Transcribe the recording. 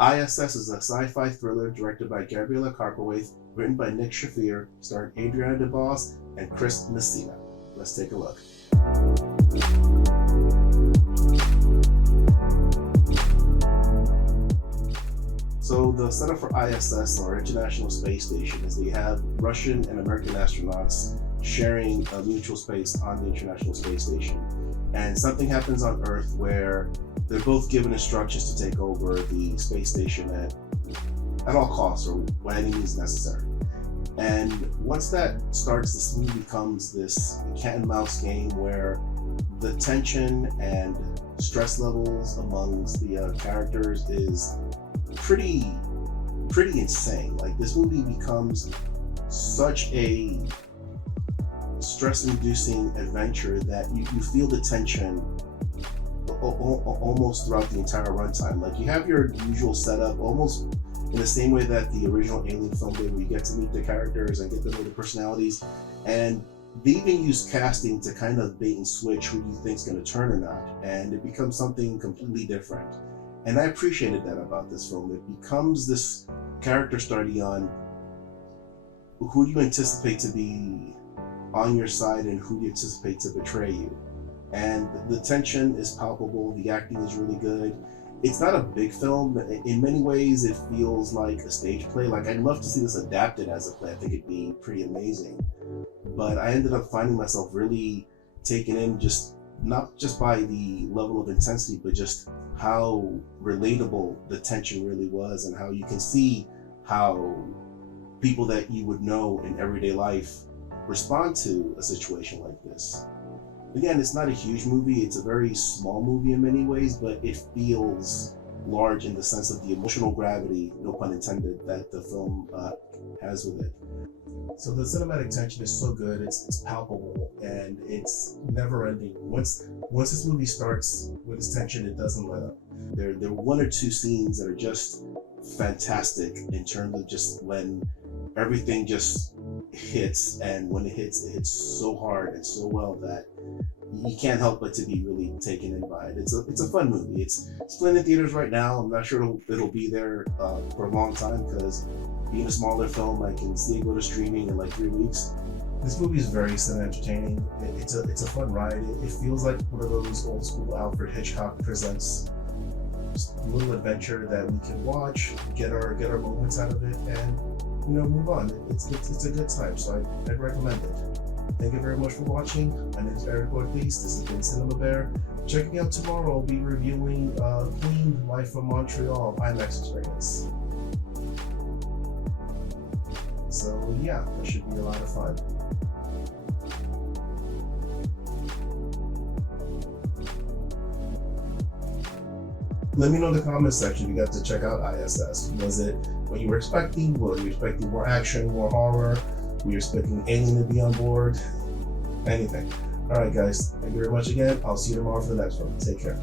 I.S.S. is a sci-fi thriller directed by Gabriela Karpowaith, written by Nick Shafir, starring Adriana DeBoss and Chris Messina. Let's take a look. So the setup for ISS, or International Space Station, is they have Russian and American astronauts sharing a mutual space on the International Space Station. And something happens on Earth where they're both given instructions to take over the space station at all costs, or by any means necessary. And once that starts, this movie becomes this cat and mouse game where the tension and stress levels amongst the characters is pretty insane. Like, this movie becomes such a stress-inducing adventure that you feel the tension almost throughout the entire runtime. Like, you have your usual setup, almost in the same way that the original Alien film did, where you get to meet the characters and get to know the personalities, and they even use casting to kind of bait and switch who you think's going to turn or not, and it becomes something completely different. And I appreciated that about this film. It becomes this character study on who do you anticipate to be on your side and who do you anticipate to betray you. And the tension is palpable, the acting is really good. It's not a big film. In many ways, it feels like a stage play. Like, I'd love to see this adapted as a play. I think it'd be pretty amazing. But I ended up finding myself really taken in, not just by the level of intensity, but just how relatable the tension really was, and how you can see how people that you would know in everyday life respond to a situation like this. Again, it's not a huge movie, it's a very small movie in many ways, but it feels large in the sense of the emotional gravity, no pun intended, that the film has with it. So the cinematic tension is so good, it's palpable, and it's never ending. Once this movie starts with its tension, it doesn't let up. There are one or two scenes that are just fantastic in terms of just when everything just hits, and when it hits so hard and so well that you can't help but to be really taken in by it. It's a fun movie. It's playing in theaters right now. I'm not sure it'll be there for a long time, because being a smaller film, I can see it go to streaming in like 3 weeks. This movie is very Cinentertaining. It's a fun ride. It feels like one of those old school Alfred Hitchcock presents little adventure that we can watch, get our moments out of it, and move on. It's a good time, so I'd recommend it. Thank you very much for watching. My name is Eric Ortiz. This has been CinemaBear. Check me out tomorrow. I'll be reviewing Queen Live from Montreal IMAX experience. So yeah, that should be a lot of fun. Let me know in the comment section if you got to check out I.S.S. Was it what you were expecting? Were you expecting more action, more horror? Were you expecting Alien to be on board? Anything. Alright guys, thank you very much again. I'll see you tomorrow for the next one. Take care.